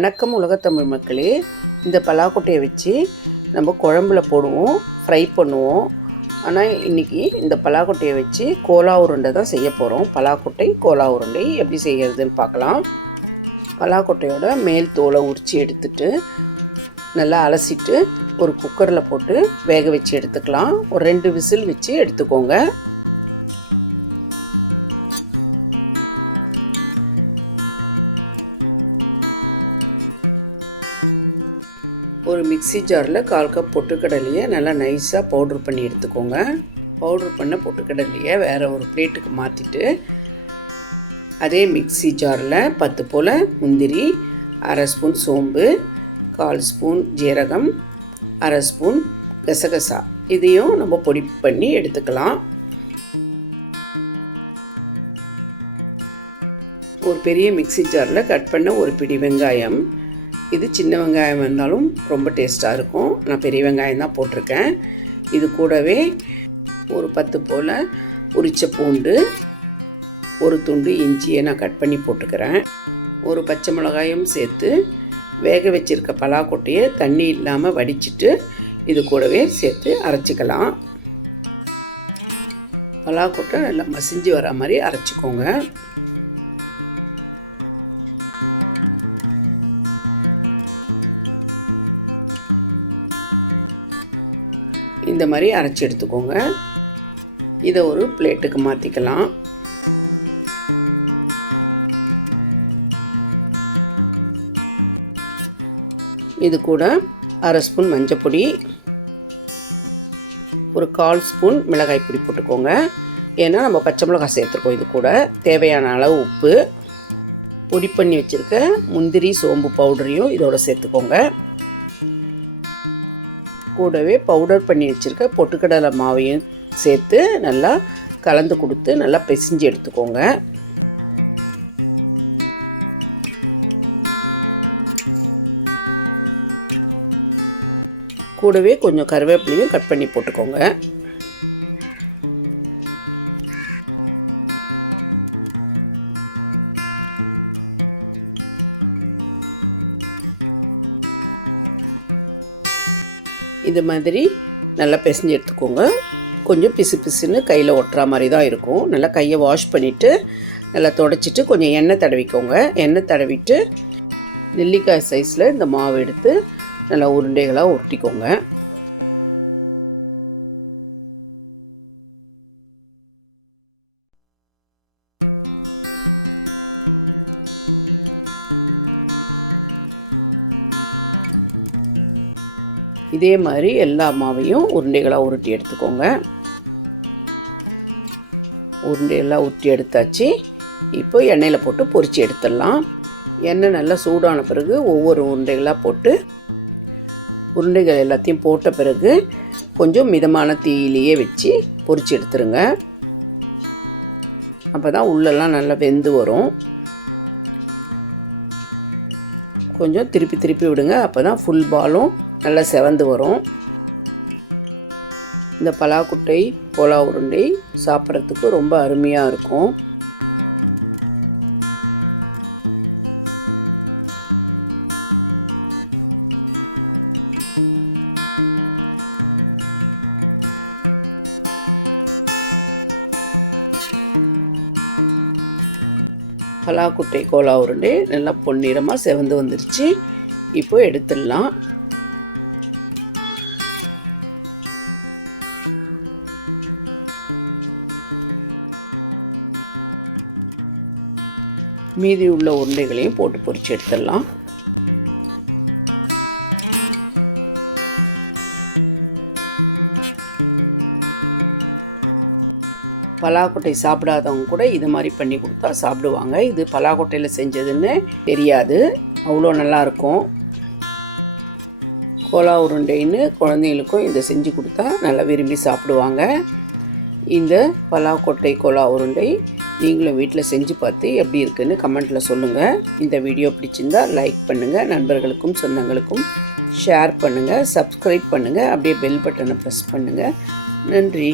வணக்கம் உலகத்தமிழ் மக்களே. இந்த பலாக்கொட்டையை வச்சு நம்ம குழம்புல போடுவோம் ஃப்ரை பண்ணுவோம். ஆனால் இன்றைக்கி இந்த பலாக்கொட்டையை வச்சு கோலா உருண்டை தான் செய்ய போகிறோம் பலாக்கொட்டை கோலா உருண்டை எப்படி செய்கிறதுன்னு பார்க்கலாம். பலாக்கொட்டையோட மேல் தோலை உரித்து எடுத்துட்டு நல்லா அலசிட்டு ஒரு குக்கரில் போட்டு வேக வச்சு எடுத்துக்கலாம். ஒரு ரெண்டு விசில் வச்சு எடுத்துக்கோங்க. ஒரு மிக்ஸி ஜாரில் கால் கப் பொட்டுக்கடலையை நல்லா நைஸாக பவுட்ரு பண்ணி எடுத்துக்கோங்க. பவுட்ரு பண்ண பொட்டுக்கடலையை வேறு ஒரு பிளேட்டுக்கு மாற்றிட்டு அதே மிக்ஸி ஜாரில் பத்து போல் முந்திரி அரை ஸ்பூன் சோம்பு கால் ஸ்பூன் ஜீரகம் அரை ஸ்பூன் கசகசா. இதையும் நம்ம பொடி பண்ணி எடுத்துக்கலாம். ஒரு பெரிய மிக்சி ஜாரில் கட் பண்ண ஒரு பிடி வெங்காயம் இது சின்ன வெங்காயம் இருந்தாலும் ரொம்ப டேஸ்ட்டாக இருக்கும். நான் பெரிய வெங்காயம் தான் போட்டிருக்கேன். இது கூடவே ஒரு பத்து போல் உரிச்ச பூண்டு ஒரு துண்டு இஞ்சியை நான் கட் பண்ணி போட்டுக்கிறேன். ஒரு பச்சை மிளகாயும் சேர்த்து வேக வச்சிருக்க பலாக்கொட்டையை தண்ணி இல்லாமல் வடிச்சிட்டு இது கூடவே சேர்த்து அரைச்சிக்கலாம். பலாக்கொட்டை நல்லா மசிஞ்சு வர மாதிரி அரைச்சிக்கோங்க. இந்த மாதிரி அரைச்சி எடுத்துக்கோங்க. இதை ஒரு பிளேட்டுக்கு மாற்றிக்கலாம் இது கூட அரை ஸ்பூன் மஞ்சப்பொடி ஒரு கால் ஸ்பூன் மிளகாய் பொடி போட்டுக்கோங்க. ஏன்னா நம்ம பச்சை மிளகாய் சேர்த்துருக்கோம் இது கூட. தேவையான அளவு உப்பு பொடி பண்ணி வச்சுருக்க முந்திரி சோம்பு பவுடரையும் இதோட சேர்த்துக்கோங்க. கூடவே பவுடர் பண்ணி வச்சுருக்க பொட்டுக்கடலை மாவையும் சேர்த்து நல்லா கலந்து கொடுத்து நல்லா பிசிஞ்சு எடுத்துக்கோங்க. கூடவே கொஞ்சம் கருவேப்பிலையும் கட் பண்ணி போட்டுக்கோங்க. இது மாதிரி நல்லா பிசைஞ்சு எடுத்துக்கோங்க. கொஞ்சம் பிசு பிசுன்னு கையில் ஒட்டுற மாதிரி தான் இருக்கும். நல்லா கையை வாஷ் பண்ணிவிட்டு நல்லா தொடச்சிட்டு கொஞ்சம் எண்ணெய் தடவிக்கோங்க. எண்ணெய் தடவிட்டு நெல்லிக்காய் சைஸில் இந்த மாவு எடுத்து நல்லா உருண்டைகளாக ஒட்டிக்கோங்க இதே மாதிரி எல்லா மாவையும் உருண்டைகளாக உருட்டி எடுத்துக்கோங்க. உருண்டையெல்லாம் உருட்டி எடுத்தாச்சு. இப்போ எண்ணெயில் போட்டு பொரித்து எடுத்துடலாம். எண்ணெய் நல்லா சூடான பிறகு ஒவ்வொரு உருண்டைகளாக போட்டு உருண்டைகள் எல்லாத்தையும் போட்ட பிறகு கொஞ்சம் மிதமான தீயிலேயே வச்சு பொரித்து எடுத்துருங்க. அப்போ தான் உள்ளெல்லாம் நல்லா வெந்து வரும். கொஞ்சம் திருப்பி திருப்பி விடுங்க. அப்போ தான் ஃபுல் பாலும் நல்லா செவந்து வரும். இந்த பலாக்குட்டை கோலா உருண்டை சாப்பிட்றதுக்கு ரொம்ப அருமையாக இருக்கும். பலாக்குட்டை கோலா உருண்டை நல்லா பொன்னிறமாக செவந்து வந்துருச்சு. இப்போ எடுத்துடலாம். மீதி உள்ள உருண்டைகளையும் போட்டு பொறிச்சு எடுத்துடலாம். பலாக்கொட்டை சாப்பிடாதவங்க கூட இது மாதிரி பண்ணி கொடுத்தா சாப்பிடுவாங்க. இது பலாக்கொட்டையில் செஞ்சதுன்னு தெரியாது. அவ்வளோ நல்லாயிருக்கும். கோலா உருண்டைன்னு குழந்தைங்களுக்கும் இதை செஞ்சு கொடுத்தா நல்லா விரும்பி சாப்பிடுவாங்க. இந்த பலாக்கொட்டை கோலா உருண்டை நீங்களும் வீட்டில் செஞ்சு பார்த்து எப்படி இருக்குன்னு கமெண்ட்டில் சொல்லுங்கள் இந்த வீடியோ பிடிச்சிருந்தா லைக் பண்ணுங்கள் நண்பர்களுக்கும் சொந்தங்களுக்கும் ஷேர் பண்ணுங்கள் சப்ஸ்கிரைப் பண்ணுங்கள் அப்படியே பெல் பட்டனை ப்ரெஸ் பண்ணுங்கள் நன்றி.